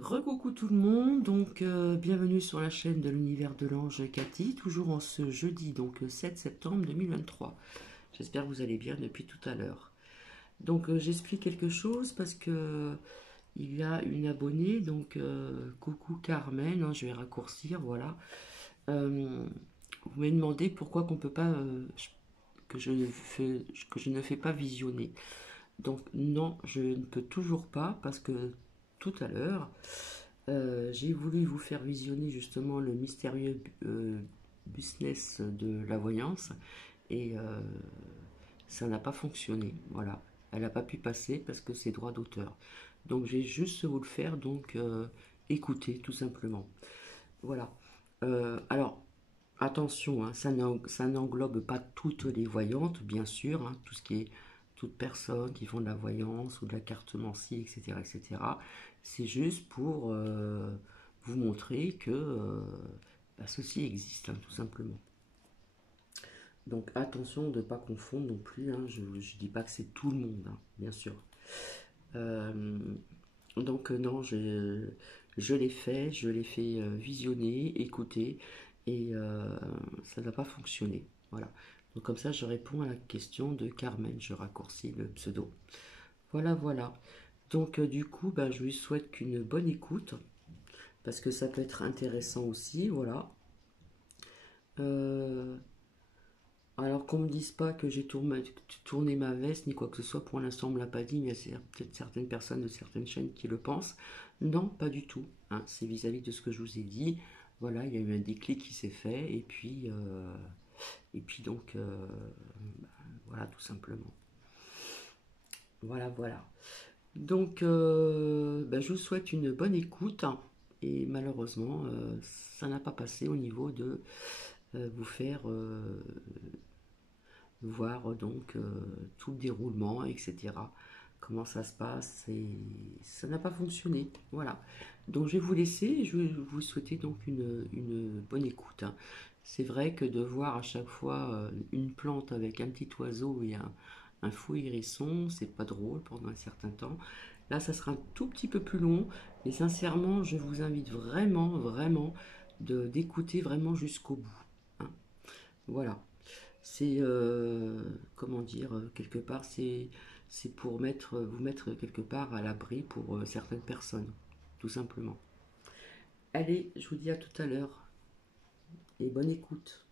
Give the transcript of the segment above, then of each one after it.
Recoucou tout le monde, donc bienvenue sur la chaîne de l'univers de l'ange Cathy, toujours en ce jeudi, donc 7 septembre 2023. J'espère que vous allez bien depuis tout à l'heure. Donc j'explique quelque chose parce que il y a une abonnée, donc coucou Carmen, hein, je vais raccourcir, voilà. Vous m'avez demandé pourquoi qu'on peut pas, que je ne fais pas visionner. Donc non, je ne peux toujours pas parce que tout à l'heure, j'ai voulu vous faire visionner justement le mystérieux business de la voyance et ça n'a pas fonctionné. Voilà, elle n'a pas pu passer parce que c'est droit d'auteur. Donc j'ai juste vous le faire, donc écoutez tout simplement. Voilà. Alors attention, hein, ça n'englobe pas toutes les voyantes, bien sûr, hein, tout ce qui est toute personne qui font de la voyance ou de la cartomancie, etc., etc. C'est juste pour vous montrer que bah, ceci existe, hein, tout simplement. Donc attention de ne pas confondre non plus, hein, je ne dis pas que c'est tout le monde, hein, bien sûr. Euh, donc non, je l'ai fait visionner, écouter, et ça n'a pas fonctionné. Voilà. Donc comme ça, je réponds à la question de Carmen, je raccourcis le pseudo. Voilà, voilà. Donc du coup, bah, je lui souhaite qu'une bonne écoute, parce que ça peut être intéressant aussi, voilà. Euh, alors qu'on me dise pas que j'ai tourné ma veste ni quoi que ce soit, pour l'instant on me l'a pas dit, mais il y a peut-être certaines personnes de certaines chaînes qui le pensent. Non, pas du tout, hein, c'est vis-à-vis de ce que je vous ai dit. Voilà, il y a eu un déclic qui s'est fait, et puis donc, bah, voilà, tout simplement. Voilà, voilà. Donc, bah, je vous souhaite une bonne écoute, hein, et malheureusement, ça n'a pas passé au niveau de vous faire voir donc tout le déroulement, etc. Comment ça se passe, et ça n'a pas fonctionné. Voilà. Donc je vais vous laisser et je vais vous souhaiter donc une bonne écoute, hein. C'est vrai que de voir à chaque fois une plante avec un petit oiseau et un fou hérisson, c'est pas drôle pendant un certain temps. Là, ça sera un tout petit peu plus long, mais sincèrement, je vous invite vraiment, vraiment d'écouter vraiment jusqu'au bout, hein. Voilà. C'est, comment dire, quelque part, c'est pour vous mettre quelque part à l'abri pour certaines personnes, tout simplement. Allez, je vous dis à tout à l'heure et bonne écoute.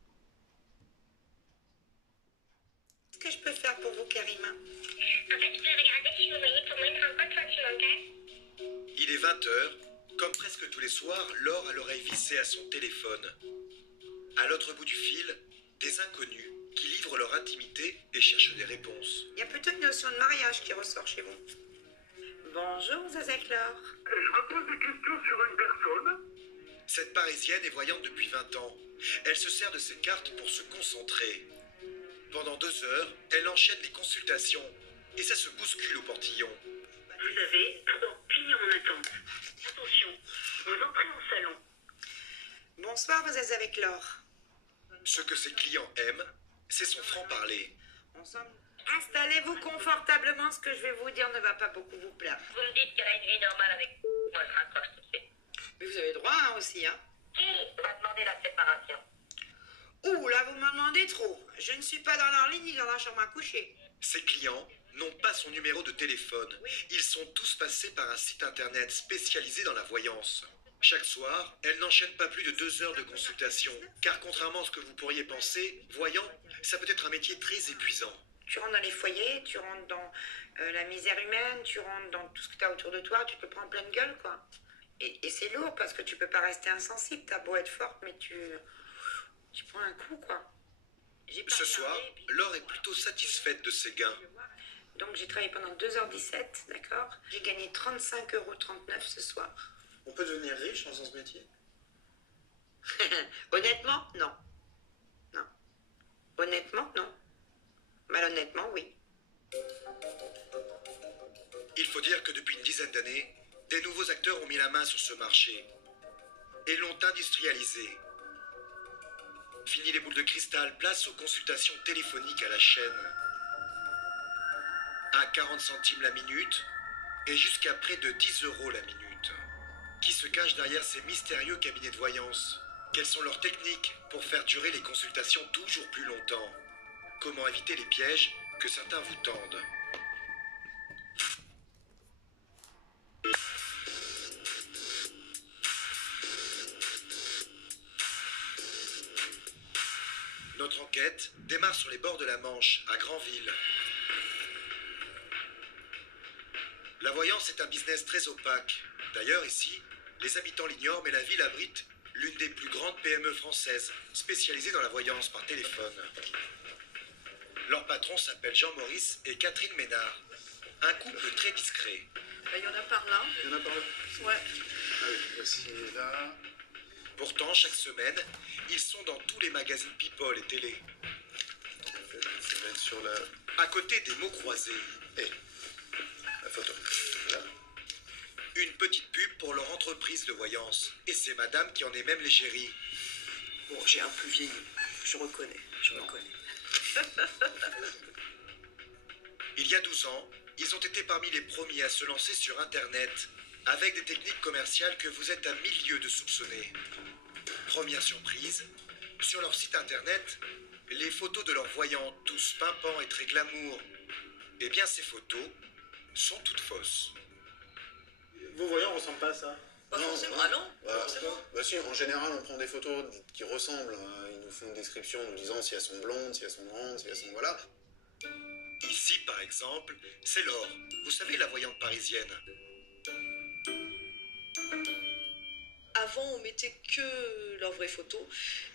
Qu'est-ce que je peux faire pour vous, Karima? En fait, je voulais regarder si vous voyez pour moi une rencontre sentimentale. Il est 20 h. Comme presque tous les soirs, Laure a l'oreille vissée à son téléphone. À l'autre bout du fil, des inconnus qui livrent leur intimité et cherchent des réponses. Il y a plutôt une notion de mariage qui ressort chez vous. Bonjour, Zazek Laure. Je me pose des questions sur une personne. Cette Parisienne est voyante depuis 20 ans. Elle se sert de ses cartes pour se concentrer. Pendant 2 heures, elle enchaîne les consultations et ça se bouscule au portillon. Vous avez 3 clients en attente. Attention, vous entrez en salon. Bonsoir, Zazek Laure. Ce que ses clients aiment, c'est son franc-parler. Installez-vous confortablement, ce que je vais vous dire ne va pas beaucoup vous plaire. Vous me dites qu'elle a une vie normale avec moi, je raccroche tout de suite. Mais vous avez droit, hein, aussi, hein. Qui a demandé la séparation? Ouh, là, vous m'en demandez trop. Je ne suis pas dans leur ligne ni dans la chambre à coucher. Ses clients n'ont pas son numéro de téléphone. Ils sont tous passés par un site internet spécialisé dans la voyance. Chaque soir, elle n'enchaîne pas plus de 2 heures de consultation. Car contrairement à ce que vous pourriez penser, voyant, ça peut être un métier très épuisant. Tu rentres dans les foyers, tu rentres dans la misère humaine, tu rentres dans tout ce que tu as autour de toi, tu te prends en pleine gueule, quoi. Et c'est lourd parce que tu peux pas rester insensible. T'as beau être forte, mais tu prends un coup, quoi. Ce soir, Laure est plutôt satisfaite de ses gains. Donc j'ai travaillé pendant 2h17, d'accord. J'ai gagné 35,39 € ce soir. On peut devenir riche en faisant ce métier? Honnêtement, non. Non. Honnêtement, non. Malhonnêtement, oui. Il faut dire que depuis une dizaine d'années, des nouveaux acteurs ont mis la main sur ce marché et l'ont industrialisé. Fini les boules de cristal, place aux consultations téléphoniques à la chaîne. À 40 centimes la minute et jusqu'à près de 10 € la minute. se cache derrière ces mystérieux cabinets de voyance? Quelles sont leurs techniques pour faire durer les consultations toujours plus longtemps? Comment éviter les pièges que certains vous tendent? Notre enquête démarre sur les bords de la Manche, à Granville. La voyance est un business très opaque. D'ailleurs, ici, les habitants l'ignorent, mais la ville abrite l'une des plus grandes PME françaises, spécialisée dans la voyance par téléphone. Leur patron s'appelle Jean-Maurice et Catherine Ménard. Un couple très discret. Il y en a par là. Il y en a par là. Ouais. Ah oui, voici là. Pourtant, chaque semaine, ils sont dans tous les magazines People et télé. Ça va être sur la... À côté des mots croisés. Et la photo. Là. Une petite pub pour leur entreprise de voyance. Et c'est madame qui en est même l'égérie. Bon, j'ai un peu vieilli. Je reconnais. Il y a 12 ans, ils ont été parmi les premiers à se lancer sur Internet, avec des techniques commerciales que vous êtes à 1000 lieues de soupçonner. Première surprise, sur leur site Internet, les photos de leurs voyants, tous pimpants et très glamour. Eh bien, ces photos sont toutes fausses. Vos voyants ressemblent pas à ça? Pas forcément. Ah non, Voilà. forcément. Bah si, en général, on prend des photos qui ressemblent. Ils nous font une description nous disant si elles sont blondes, si elles sont grandes, si elles sont... Voilà. Ici, par exemple, c'est Laure. Vous savez, la voyante parisienne. Avant, on mettait que leurs vraies photos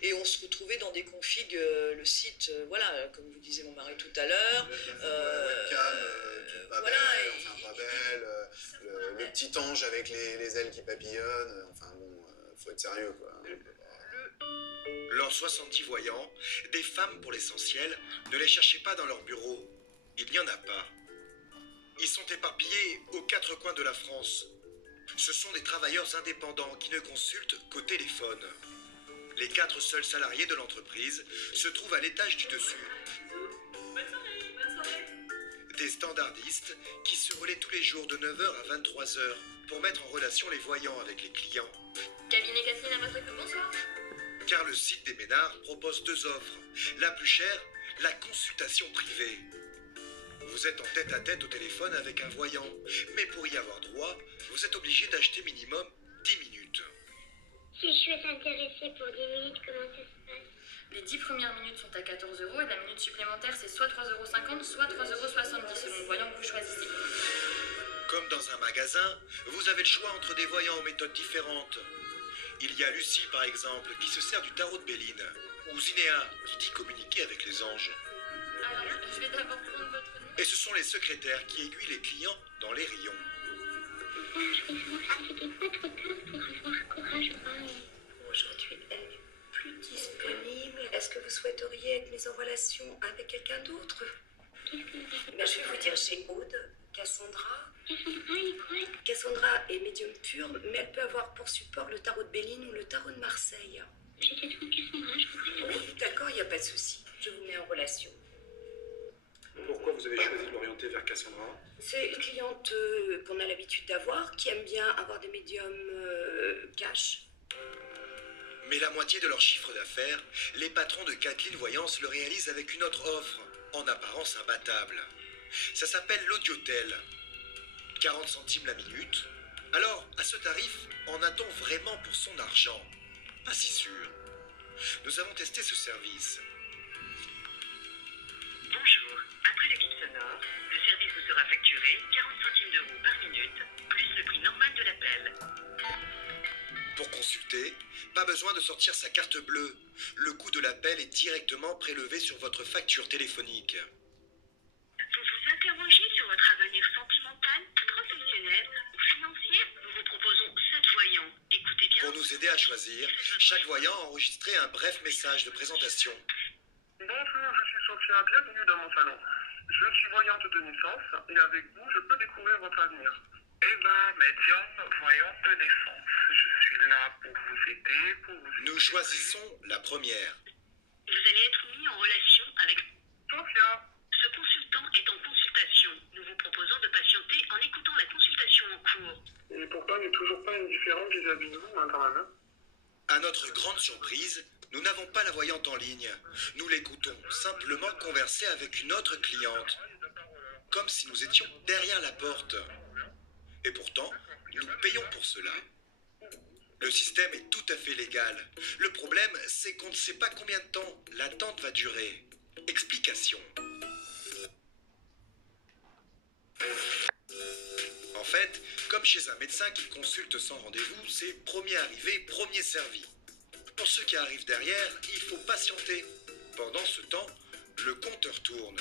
et on se retrouvait dans des configs, le site, voilà, comme vous disait mon mari tout à l'heure. Webcam, pas voilà, belle, enfin pas belle, le petit ange avec les ailes qui papillonnent, enfin bon, faut être sérieux quoi. Leurs 70 voyants, des femmes pour l'essentiel, ne les cherchez pas dans leur bureau. Il n'y en a pas. Ils sont éparpillés aux 4 coins de la France. Ce sont des travailleurs indépendants qui ne consultent qu'au téléphone. Les 4 seuls salariés de l'entreprise se trouvent à l'étage du dessus. Bonne soirée. Des standardistes qui se relaient tous les jours de 9 h à 23 h pour mettre en relation les voyants avec les clients. Cabinet Catherine à votre écoute, bonsoir. Car le site des Ménards propose 2 offres. La plus chère, la consultation privée. Vous êtes en tête-à-tête au téléphone avec un voyant, mais pour y avoir droit, vous êtes obligé d'acheter minimum 10 minutes. Si je suis intéressée pour 10 minutes, comment ça se passe? Les 10 premières minutes sont à 14 € et la minute supplémentaire c'est soit 3,50 € soit 3,70 € selon le voyant que vous choisissez. Comme dans un magasin, vous avez le choix entre des voyants aux méthodes différentes. Il y a Lucie par exemple qui se sert du tarot de Béline, ou Zinéa qui dit communiquer avec les anges. Alors, je vais d'abord prendre votre nom. Et ce sont les secrétaires qui aiguillent les clients dans les rayons. Je vais savoir si c'était pas trop tard pour avoir courage ou pas. Aujourd'hui, elle n'est plus disponible. Est-ce que vous souhaiteriez être mise en relation avec quelqu'un d'autre? Qu'est-ce que vous avez? Ben, je vais vous dire, j'ai Aude, Cassandra. Cassandra, elle est quoi? Cassandra est médium pure, mais elle peut avoir pour support le tarot de Béline ou le tarot de Marseille. J'étais devant Cassandra, je voudrais Oui, d'accord, il n'y a pas de souci. Je vous mets en relation. Pourquoi vous avez choisi de l'orienter vers Cassandra? C'est une cliente qu'on a l'habitude d'avoir, qui aime bien avoir des médiums cash. Mais la moitié de leur chiffre d'affaires, les patrons de Kathleen Voyance le réalisent avec une autre offre, en apparence imbattable. Ça s'appelle l'audiotel. 40 centimes la minute. Alors, à ce tarif, en a-t-on vraiment pour son argent? Pas si sûr. Nous avons testé ce service. Bonjour. Après le bip sonore, le service vous sera facturé 40 centimes d'euros par minute, plus le prix normal de l'appel. Pour consulter, pas besoin de sortir sa carte bleue. Le coût de l'appel est directement prélevé sur votre facture téléphonique. Vous vous interrogez sur votre avenir sentimental, professionnel ou financier? Nous vous proposons 7 voyants. Écoutez bien. Pour nous aider à choisir, chaque voyant a enregistré un bref message de présentation. Bonjour, je suis Sophia, bienvenue dans mon salon. Je suis voyante de naissance et avec vous, je peux découvrir votre avenir. Eva, médium, voyante de naissance. Je suis là pour vous aider, pour vous... Nous choisissons la première. Vous allez être mis en relation avec... Sophia, Ce consultant est en consultation. Nous vous proposons de patienter en écoutant la consultation en cours. Et pourtant, il n'est toujours pas indifférent vis-à-vis de vous, hein, quand même. Hein. À notre grande surprise, nous n'avons pas la voyante en ligne. Nous l'écoutons simplement converser avec une autre cliente, comme si nous étions derrière la porte. Et pourtant, nous payons pour cela. Le système est tout à fait légal. Le problème, c'est qu'on ne sait pas combien de temps l'attente va durer. Explication. En fait, comme chez un médecin qui consulte sans rendez-vous, c'est premier arrivé, premier servi. Pour ceux qui arrivent derrière, il faut patienter. Pendant ce temps, le compteur tourne.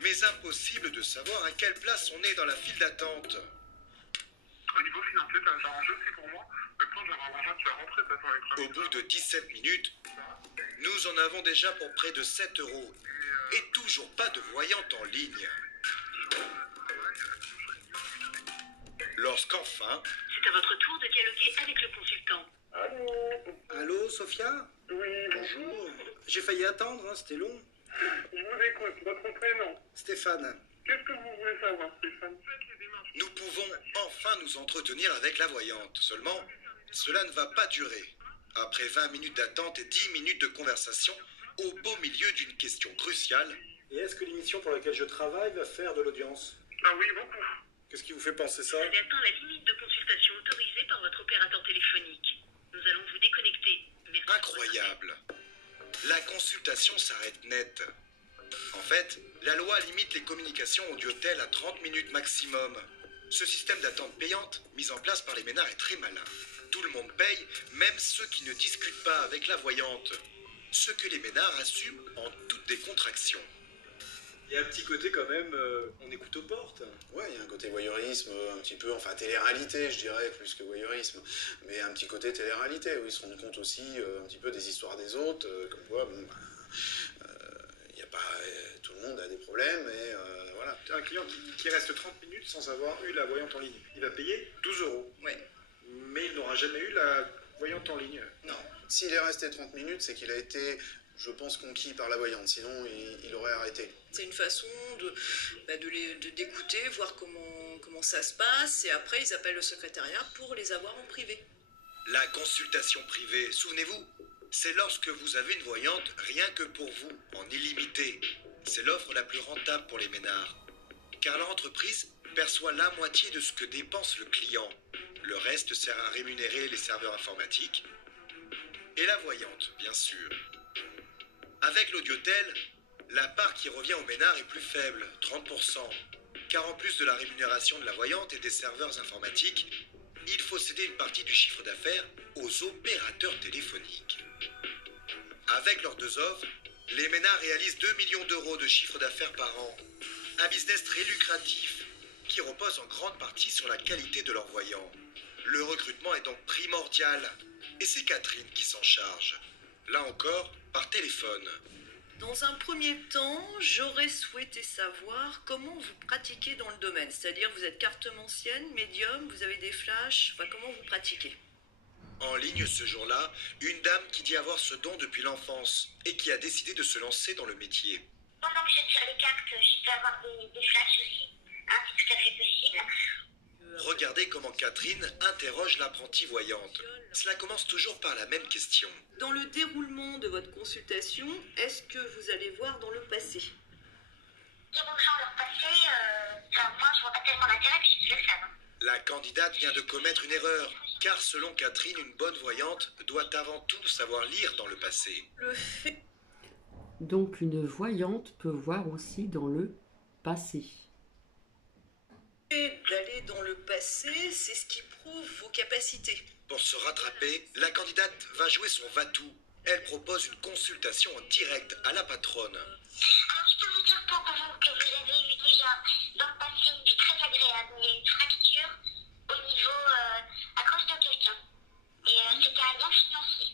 Mais impossible de savoir à quelle place on est dans la file d'attente. Au niveau financier, ça va s'arranger aussi pour moi. Maintenant, je vais avoir l'argent qui va rentrer, de toute façon, avec Au bout de 17 minutes, nous en avons déjà pour près de 7 euros. Et toujours pas de voyante en ligne. Lorsqu'enfin... C'est à votre tour de dialoguer avec le consultant. Allô? Allô, Sophia? Oui, Bonjour. J'ai failli attendre, hein, c'était long. Je vous écoute. Votre prénom? Stéphane. Qu'est-ce que vous voulez savoir, Stéphane? Nous pouvons enfin nous entretenir avec la voyante. Seulement, cela ne va pas durer. Après 20 minutes d'attente et 10 minutes de conversation, au beau milieu d'une question cruciale... Et est-ce que l'émission pour laquelle je travaille va faire de l'audience? Ah oui, beaucoup. Qu'est-ce qui vous fait penser ça? Vous avez atteint la limite de consultation autorisée par votre opérateur téléphonique. Nous allons vous déconnecter. Merci. Incroyable. La consultation s'arrête net. En fait, la loi limite les communications audio-tel à 30 minutes maximum. Ce système d'attente payante, mis en place par les ménards, est très malin. Tout le monde paye, même ceux qui ne discutent pas avec la voyante. Ce que les ménards assument en toute décontraction. Il y a un petit côté quand même, on écoute aux portes. Ouais, il y a un côté voyeurisme, un petit peu, enfin télé-réalité, je dirais, plus que voyeurisme. Mais un petit côté télé-réalité, où ils se rendent compte aussi un petit peu des histoires des autres, comme quoi, bon, il y a pas, tout le monde a des problèmes, et voilà. Un client qui reste 30 minutes sans avoir eu la voyante en ligne, il va payer 12 euros. Ouais. Mais il n'aura jamais eu la voyante en ligne. Non, s'il est resté 30 minutes, c'est qu'il a été, je pense, conquis par la voyante, sinon il aurait arrêté. C'est une façon d'écouter, voir comment ça se passe, et après ils appellent le secrétariat pour les avoir en privé. La consultation privée, souvenez-vous, c'est lorsque vous avez une voyante rien que pour vous, en illimité. C'est l'offre la plus rentable pour les ménards. Car l'entreprise perçoit la moitié de ce que dépense le client. Le reste sert à rémunérer les serveurs informatiques et la voyante, bien sûr. Avec l'audiotel, la part qui revient au ménard est plus faible, 30%. Car en plus de la rémunération de la voyante et des serveurs informatiques, il faut céder une partie du chiffre d'affaires aux opérateurs téléphoniques. Avec leurs deux offres, les ménards réalisent 2 millions d'euros de chiffre d'affaires par an. Un business très lucratif qui repose en grande partie sur la qualité de leurs voyants. Le recrutement est donc primordial et c'est Catherine qui s'en charge. Là encore, par téléphone. Dans un premier temps, j'aurais souhaité savoir comment vous pratiquez dans le domaine. C'est-à-dire, vous êtes cartomancienne, médium, vous avez des flashs, enfin, comment vous pratiquez? En ligne ce jour-là, une dame qui dit avoir ce don depuis l'enfance et qui a décidé de se lancer dans le métier. Pendant que je tire les cartes, je peux avoir des flashs aussi. Hein, c'est tout à fait possible. Regardez comment Catherine interroge l'apprentie voyante. Cela commence toujours par la même question. Dans le déroulement de votre consultation, est-ce que vous allez voir dans le passé? Dire aux gens leur passé, moi je vois pas tellement l'intérêt puisqu'ils le savent. La candidate vient de commettre une erreur, car selon Catherine, une bonne voyante doit avant tout savoir lire dans le passé. Le fait Donc une voyante peut voir aussi dans le passé. d'aller dans le passé, c'est ce qui prouve vos capacités. Pour se rattraper, la candidate va jouer son va-tout. Elle propose une consultation en direct à la patronne. Alors je peux vous dire pour vous que vous avez eu déjà dans le passé une vie très agréable. Il y a eu une fracture au niveau à cause de quelqu'un. Et c'était un lien financier.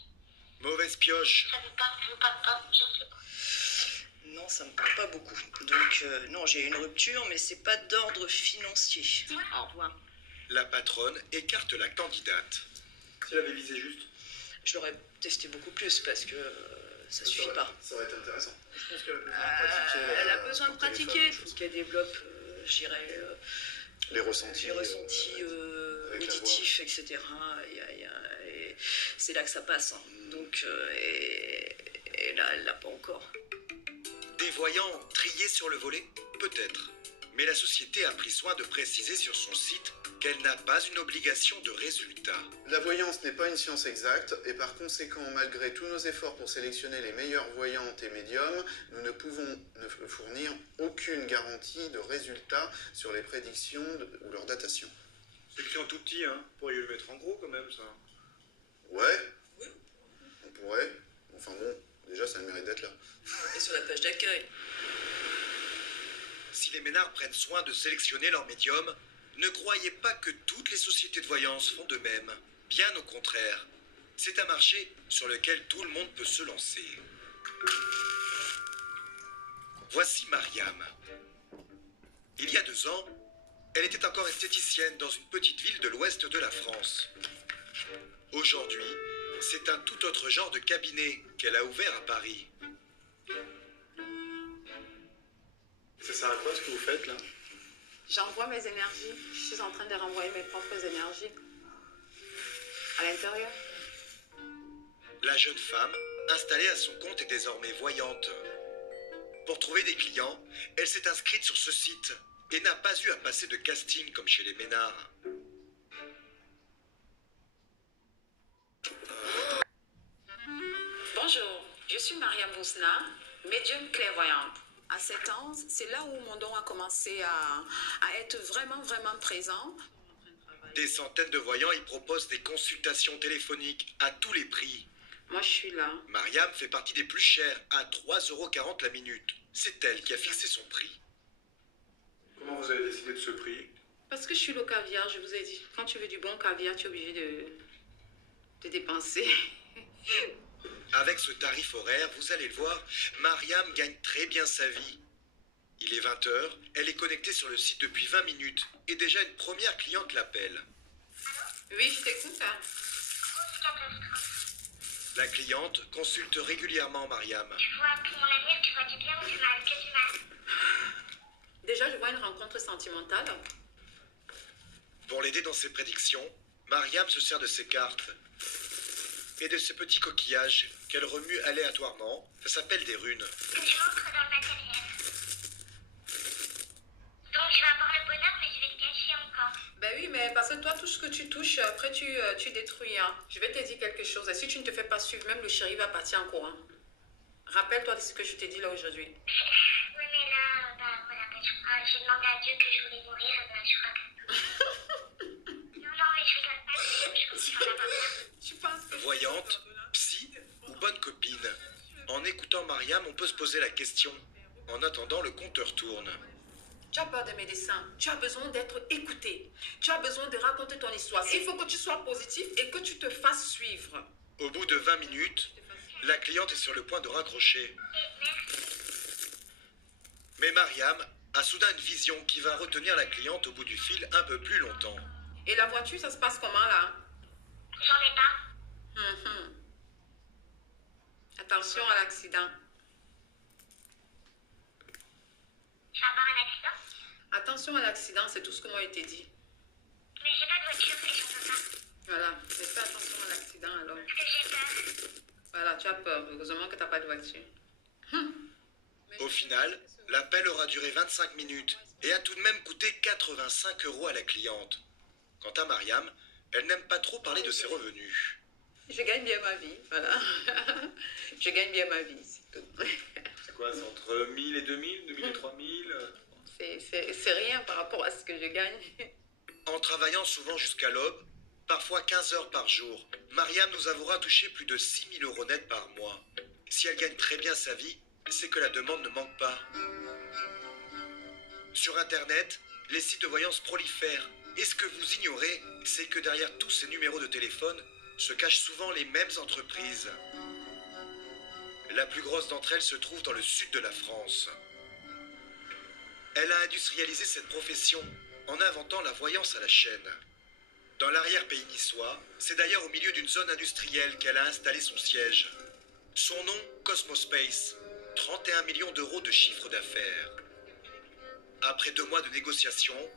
Mauvaise pioche. Ça vous parle pas, je sais pas. Non, ça me parle pas beaucoup. Donc, non, j'ai une rupture, mais c'est pas d'ordre financier. Au revoir. La patronne écarte la candidate. Si elle avait visé juste. Je l'aurais testé beaucoup plus parce que ça suffit pas. Ça aurait été intéressant. Je pense qu'elle a besoin de pratiquer. Elle a besoin de pratiquer. Il faut qu'elle développe, je dirais, Les ressentis. les ressentis Avec la auditif, etc. Et c'est là que ça passe. Hein. Donc, et là, elle l'a pas encore. Des voyants triés sur le volet? Peut-être. Mais la société a pris soin de préciser sur son site qu'elle n'a pas une obligation de résultat. La voyance n'est pas une science exacte et par conséquent, malgré tous nos efforts pour sélectionner les meilleures voyantes et médiums, nous ne pouvons ne fournir aucune garantie de résultat sur les prédictions ou leur datation. C'est écrit en tout petit, hein. Vous pourriez le mettre en gros quand même, ça. Ouais, on pourrait. Enfin bon, déjà ça a le mérite d'être là. Et sur la page d'accueil. Si les ménards prennent soin de sélectionner leurs médiums, ne croyez pas que toutes les sociétés de voyance font de même. Bien au contraire. C'est un marché sur lequel tout le monde peut se lancer. Voici Mariam. Il y a 2 ans, elle était encore esthéticienne dans une petite ville de l'ouest de la France. Aujourd'hui, c'est un tout autre genre de cabinet qu'elle a ouvert à Paris. Ça sert à quoi ce que vous faites là? J'envoie mes énergies. Je suis en train de renvoyer mes propres énergies à l'intérieur. La jeune femme, installée à son compte, est désormais voyante. Pour trouver des clients, elle s'est inscrite sur ce site et n'a pas eu à passer de casting comme chez les ménards. Bonjour, je suis Mariam Bousna, médium clairvoyante. À 7 ans, c'est là où mon don a commencé à être vraiment présent. Des centaines de voyants y proposent des consultations téléphoniques à tous les prix. Moi, je suis là. Mariam fait partie des plus chères, à 3,40 € la minute. C'est elle qui a fixé son prix. Comment vous avez décidé de ce prix? Parce que je suis le caviar, je vous ai dit. Quand tu veux du bon caviar, tu es obligé de dépenser. Avec ce tarif horaire, vous allez le voir, Mariam gagne très bien sa vie. Il est 20 h, elle est connectée sur le site depuis 20 minutes et déjà une première cliente l'appelle. Oui, je t'écoute. La cliente consulte régulièrement Mariam. Tu vois pour mon avenir, tu vois du bien ou du mal? Que du mal. Déjà, je vois une rencontre sentimentale. Pour l'aider dans ses prédictions, Mariam se sert de ses cartes et de ces petits coquillages qu'elle remue aléatoirement. Ça s'appelle des runes. Que je rentre dans le matériel. Donc je vais avoir le bonheur, mais je vais le gâcher encore. Ben oui, mais parce que toi, tout ce que tu touches, après tu détruis. Hein. Je vais te dire quelque chose. Et si tu ne te fais pas suivre, même le chéri va partir en courant. Rappelle-toi de ce que je t'ai dit là aujourd'hui. Oui, mais là, voilà, j'ai demandé à Dieu que je voulais mourir, et je crois que... non, mais je rigole pas, je continue à avoir peur. Tu penses que... Voyante, psy ou bonne copine? En écoutant Mariam, on peut se poser la question. En attendant, le compteur tourne. Tu as peur des médecins. Tu as besoin d'être écouté. Tu as besoin de raconter ton histoire. Il faut que tu sois positif et que tu te fasses suivre. Au bout de 20 minutes, la cliente est sur le point de raccrocher. Mais Mariam a soudain une vision qui va retenir la cliente au bout du fil un peu plus longtemps. Et la voiture, ça se passe comment là? J'en ai pas. Attention à l'accident. Je vais avoir un accident? Attention à l'accident, c'est tout ce que m'a été dit. Mais j'ai pas de voiture et j'en peux pas. Voilà, mais fais attention à l'accident alors. Parce que j'ai peur. Voilà, tu as peur. Heureusement que tu n'as pas de voiture. Au final, l'appel aura duré 25 minutes et a tout de même coûté 85 € à la cliente. Quant à Mariam, elle n'aime pas trop parler de ses revenus. Je gagne bien ma vie, voilà. Je gagne bien ma vie, c'est tout. C'est quoi, c'est entre 1000 et 2000, 2000 et 3000? C'est rien par rapport à ce que je gagne. En travaillant souvent jusqu'à l'aube, parfois 15 heures par jour, Mariam nous avouera toucher plus de 6 000 € net par mois. Si elle gagne très bien sa vie, c'est que la demande ne manque pas. Sur Internet, les sites de voyance prolifèrent. Et ce que vous ignorez, c'est que derrière tous ces numéros de téléphone se cachent souvent les mêmes entreprises. La plus grosse d'entre elles se trouve dans le sud de la France. Elle a industrialisé cette profession en inventant la voyance à la chaîne. Dans l'arrière-pays niçois, c'est d'ailleurs au milieu d'une zone industrielle qu'elle a installé son siège. Son nom, Cosmospace, 31 millions d'euros de chiffre d'affaires. Après 2 mois de négociations,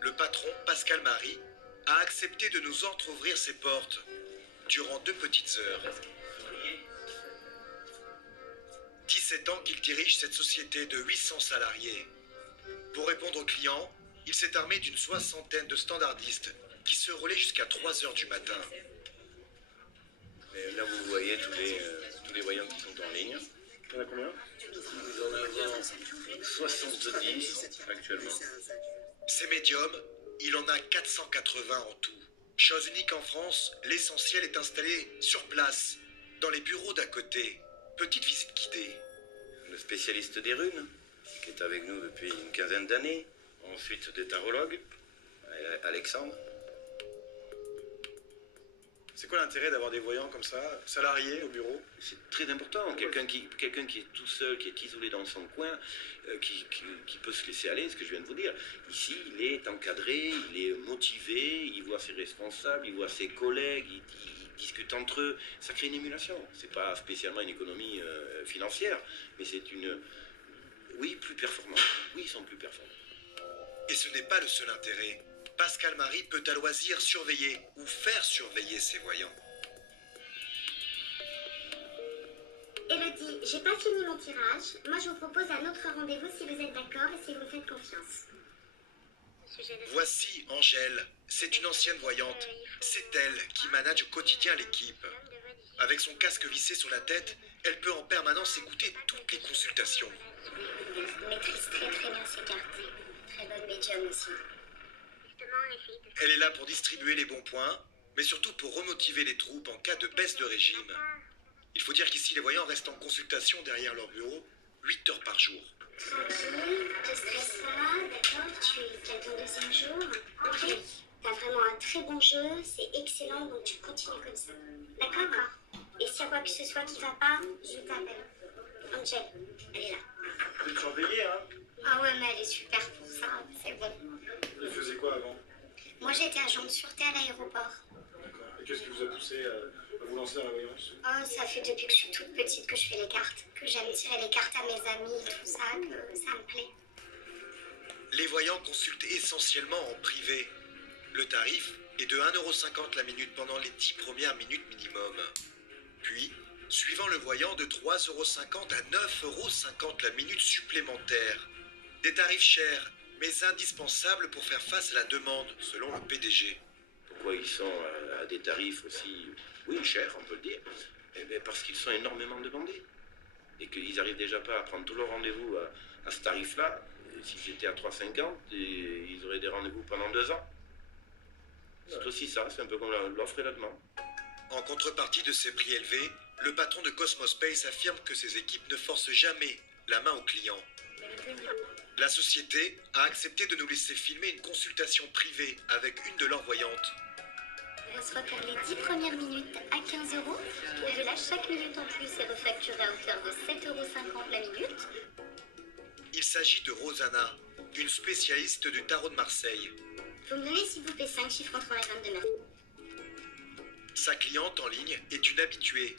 le patron, Pascal Marie, a accepté de nous entrouvrir ses portes durant 2 petites heures. 17 ans qu'il dirige cette société de 800 salariés. Pour répondre aux clients, il s'est armé d'une 60aine de standardistes qui se relaient jusqu'à 3 heures du matin. Et là, vous voyez tous les voyants qui sont en ligne. Il y en a combien? Nous en avons 70 actuellement. Ces médiums, il en a 480 en tout. Chose unique en France, l'essentiel est installé sur place, dans les bureaux d'à côté. Petite visite guidée. Le spécialiste des runes, qui est avec nous depuis une quinzaine d'années. Ensuite, des tarologues, Alexandre. C'est quoi l'intérêt d'avoir des voyants comme ça, salariés au bureau? C'est très important. Quelqu'un qui est tout seul, qui est isolé dans son coin, qui peut se laisser aller, ce que je viens de vous dire. Ici, il est encadré, il est motivé, il voit ses responsables, il voit ses collègues, il discute entre eux. Ça crée une émulation. C'est pas spécialement une économie financière, mais c'est une... Oui, plus performant. Oui, ils sont plus performants. Et ce n'est pas le seul intérêt. Pascal Marie peut à loisir surveiller ou faire surveiller ses voyants. Elodie, j'ai pas fini mon tirage. Moi, je vous propose un autre rendez-vous si vous êtes d'accord et si vous me faites confiance. Voici Angèle. C'est une ancienne voyante. C'est elle qui manage au quotidien l'équipe. Avec son casque vissé sur la tête, elle peut en permanence écouter toutes les consultations. Elle maîtrise très bien ses cartes. Très bonne médium aussi. Elle est là pour distribuer les bons points, mais surtout pour remotiver les troupes en cas de baisse de régime. Il faut dire qu'ici, les voyants restent en consultation derrière leur bureau 8 heures par jour. Tranquille, te stresse pas, d'accord? Tu as ton deuxième jour. Ok. T'as vraiment un très bon jeu, c'est excellent, donc tu continues comme ça. D'accord? Et s'il y a quoi que ce soit qui va pas, je t'appelle. Angel, elle est là. Vous êtes surveillé, hein? Ah ouais, mais elle est super pour ça, c'est bon. Vous faisiez quoi avant? Moi, j'étais agent de sûreté à l'aéroport. D'accord. Et qu'est-ce qui vous a poussé à vous lancer dans la voyance? Oh, ça fait depuis que je suis toute petite que je fais les cartes, que j'aime tirer les cartes à mes amis, tout ça, que ça me plaît. Les voyants consultent essentiellement en privé. Le tarif est de 1,50 € la minute pendant les 10 premières minutes minimum. Puis, suivant le voyant, de 3,50 € à 9,50 € la minute supplémentaire. Des tarifs chers, mais indispensables pour faire face à la demande, selon le PDG. Pourquoi ils sont à des tarifs aussi, oui, chers, on peut le dire? Eh bien, parce qu'ils sont énormément demandés. Et qu'ils n'arrivent déjà pas à prendre tous leurs rendez-vous à ce tarif-là. S'ils étaient à 3,50, ils auraient des rendez-vous pendant 2 ans. C'est aussi ça, c'est un peu comme l'offre et la demande. En contrepartie de ces prix élevés, le patron de Cosmospace affirme que ses équipes ne forcent jamais la main aux clients. La société a accepté de nous laisser filmer une consultation privée avec une de leurs voyantes. On se repère les 10 premières minutes à 15 €. Au-delà, chaque minute en plus est refacturée à hauteur de 7,50 € la minute. Il s'agit de Rosanna, une spécialiste du tarot de Marseille. Vous me donnez s'il vous plaît 5 chiffres entre les 22 mètres. Sa cliente en ligne est une habituée.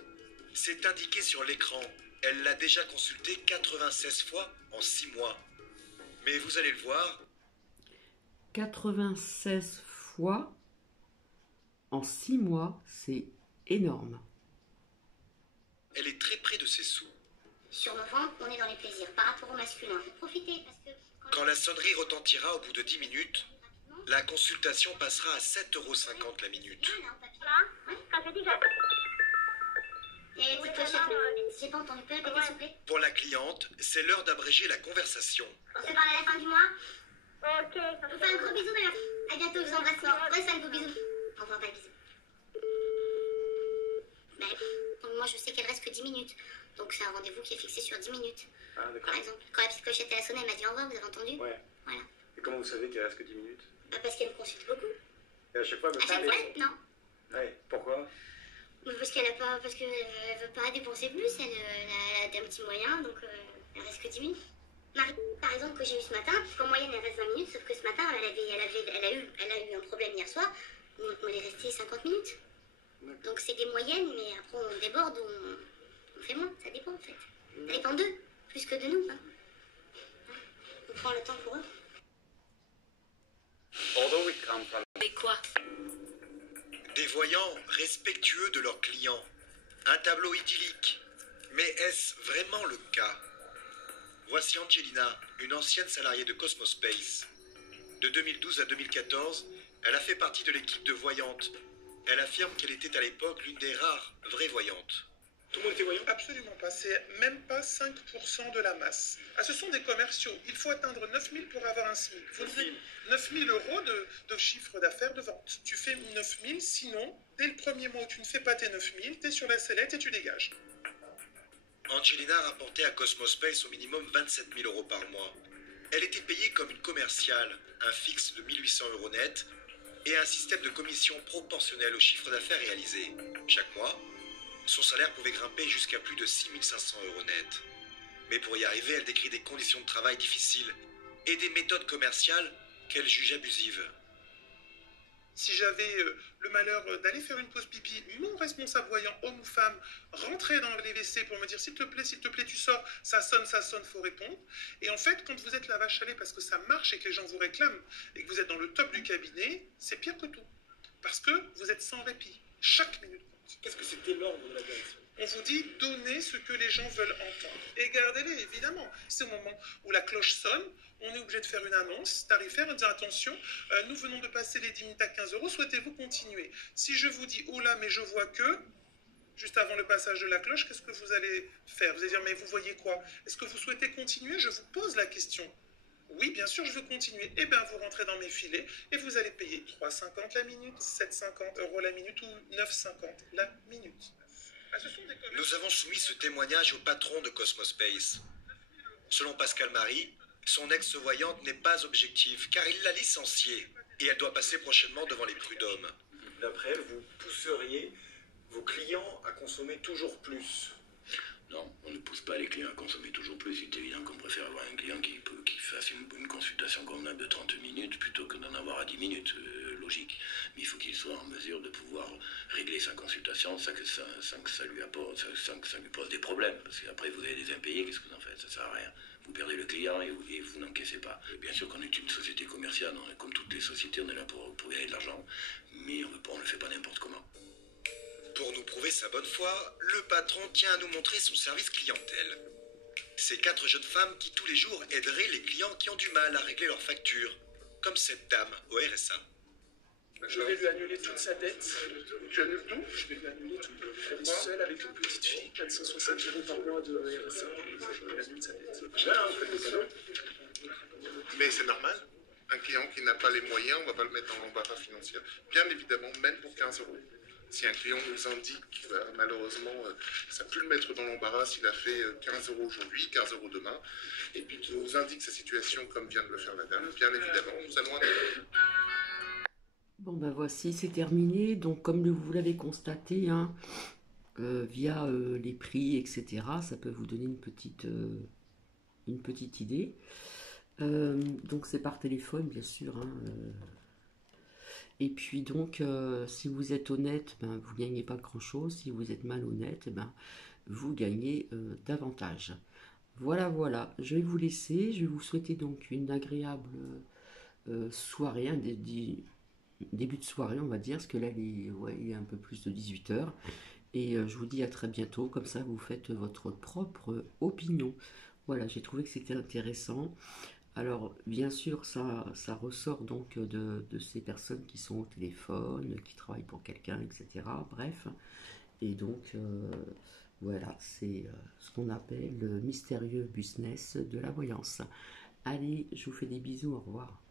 C'est indiqué sur l'écran. Elle l'a déjà consulté 96 fois en 6 mois. Mais vous allez le voir. 96 fois en 6 mois, c'est énorme. Elle est très près de ses sous. Sur nos ventes, on est dans les plaisirs. Par rapport au masculin, profitez parce que... Quand la sonnerie retentira au bout de 10 minutes, la consultation passera à 7,50 € la minute. J'ai pas entendu, peut répéter s'il vous plaît? Pour la cliente, c'est l'heure d'abréger la conversation. On se parle à la fin du mois? Ok. Je vous fais un gros bisou d'ailleurs. À bientôt, je vous embrasse fort. Prenez soin de vos bisous. Au revoir, pas de bisous. Moi, je sais qu'elle reste que 10 minutes. Donc, c'est un rendez-vous qui est fixé sur 10 minutes. Ah, d'accord. Par exemple, quand la petite clochette a sonné, elle m'a dit au revoir, vous avez entendu? Ouais. Voilà. Et comment vous savez qu'il reste que 10 minutes? Parce qu'elle me consulte beaucoup. Et à chaque fois, elle me À chaque parle fois, non. Ouais. Pourquoi? Parce qu'elle veut pas dépenser plus, elle a un petit moyen, donc elle reste que 10 minutes. Marie, par exemple, que j'ai eu ce matin, qu'en moyenne elle reste 20 minutes, sauf que ce matin, elle a eu un problème hier soir, on est resté 50 minutes. Donc c'est des moyennes, mais après on déborde ou on fait moins, ça dépend en fait. Ça dépend d'eux, plus que de nous. Hein. On prend le temps pour eux. Although we come from Des quoi? Des voyants respectueux de leurs clients. Un tableau idyllique. Mais est-ce vraiment le cas? Voici Angelina, une ancienne salariée de Cosmospace. De 2012 à 2014, elle a fait partie de l'équipe de voyantes. Elle affirme qu'elle était à l'époque l'une des rares vraies voyantes. Tout le monde était voyant? Absolument pas, c'est même pas 5% de la masse. Ah, ce sont des commerciaux, il faut atteindre 9000 pour avoir un SMIC. 9000 euros de chiffre d'affaires de vente. Tu fais 9000, sinon, dès le premier mois où tu ne fais pas tes 9000, tu es sur la sellette et tu dégages. Angelina rapportait à Cosmospace au minimum 27 000 euros par mois. Elle était payée comme une commerciale, un fixe de 1800 euros net et un système de commission proportionnel au chiffre d'affaires réalisé. Chaque mois, son salaire pouvait grimper jusqu'à plus de 6500 euros net. Mais pour y arriver, elle décrit des conditions de travail difficiles et des méthodes commerciales qu'elle juge abusives. Si j'avais le malheur d'aller faire une pause pipi, mon responsable voyant, homme ou femme, rentrait dans les WC pour me dire s'il te plaît, tu sors, ça sonne, faut répondre. Et en fait, quand vous êtes la vache à lait parce que ça marche et que les gens vous réclament et que vous êtes dans le top du cabinet, c'est pire que tout. Parce que vous êtes sans répit. Chaque minute compte. Qu'est-ce que c'était l'ordre de la direction? On vous dit, donnez ce que les gens veulent entendre. Et gardez-les, évidemment. C'est au moment où la cloche sonne, on est obligé de faire une annonce tarifaire en disant, attention, nous venons de passer les 10 minutes à 15 euros, souhaitez-vous continuer? Si je vous dis, oh là, mais je vois que, juste avant le passage de la cloche, qu'est-ce que vous allez faire? Vous allez dire, mais vous voyez quoi? Est-ce que vous souhaitez continuer? Je vous pose la question. Oui, bien sûr, je veux continuer. Eh bien, vous rentrez dans mes filets et vous allez payer 3,50 la minute, 7,50 euros la minute ou 9,50 la minute. Nous avons soumis ce témoignage au patron de Cosmospace. Selon Pascal Marie, son ex-voyante n'est pas objective car il l'a licenciée et elle doit passer prochainement devant les prud'hommes. D'après elle, vous pousseriez vos clients à consommer toujours plus? Non, on ne pousse pas les clients à consommer toujours plus. Il est évident qu'on préfère avoir un client qui fasse une consultation convenable de 30 minutes plutôt que d'en avoir à 10 minutes, logique. Mais il faut qu'il soit en mesure de pouvoir régler sa consultation sans que ça lui pose des problèmes. Parce qu'après, vous avez des impayés, qu'est-ce que vous en faites? Ça sert à rien. Vous perdez le client et vous n'encaissez pas. Bien sûr qu'on est une société commerciale, comme toutes les sociétés, on est là pour gagner de l'argent, mais on ne le fait pas n'importe comment. Pour nous prouver sa bonne foi, le patron tient à nous montrer son service clientèle. Ces 4 jeunes femmes qui tous les jours aideraient les clients qui ont du mal à régler leurs factures, comme cette dame au RSA. Je vais lui annuler toute sa dette. Tu annules tout? Je vais lui annuler tout. Elle est seule avec une petite fille, 460 € par mois de RSA. Je lui annule sa dette. Mais c'est normal. Un client qui n'a pas les moyens, on ne va pas le mettre dans l'embarras financier. Bien évidemment, même pour 15 euros. Si un client nous indique, malheureusement, ça peut le mettre dans l'embarras s'il a fait 15 euros aujourd'hui, 15 euros demain, et puis qu'il nous indique sa situation comme vient de le faire la dame, bien évidemment, nous allons annuler. Bon ben voici, c'est terminé. Donc comme vous l'avez constaté, hein, via les prix, etc., ça peut vous donner une petite idée. Donc c'est par téléphone, bien sûr. Hein, et puis donc, si vous êtes honnête, ben, vous ne gagnez pas grand-chose. Si vous êtes malhonnête, ben, vous gagnez davantage. Voilà, voilà. Je vais vous laisser. Je vais vous souhaiter donc une agréable soirée, un début de soirée, on va dire, parce que là, il est un peu plus de 18 h. Et je vous dis à très bientôt. Comme ça, vous faites votre propre opinion. Voilà, j'ai trouvé que c'était intéressant. Alors, bien sûr, ça ressort donc de ces personnes qui sont au téléphone, qui travaillent pour quelqu'un, etc. Bref, et donc, voilà, c'est ce qu'on appelle le mystérieux business de la voyance. Allez, je vous fais des bisous, au revoir.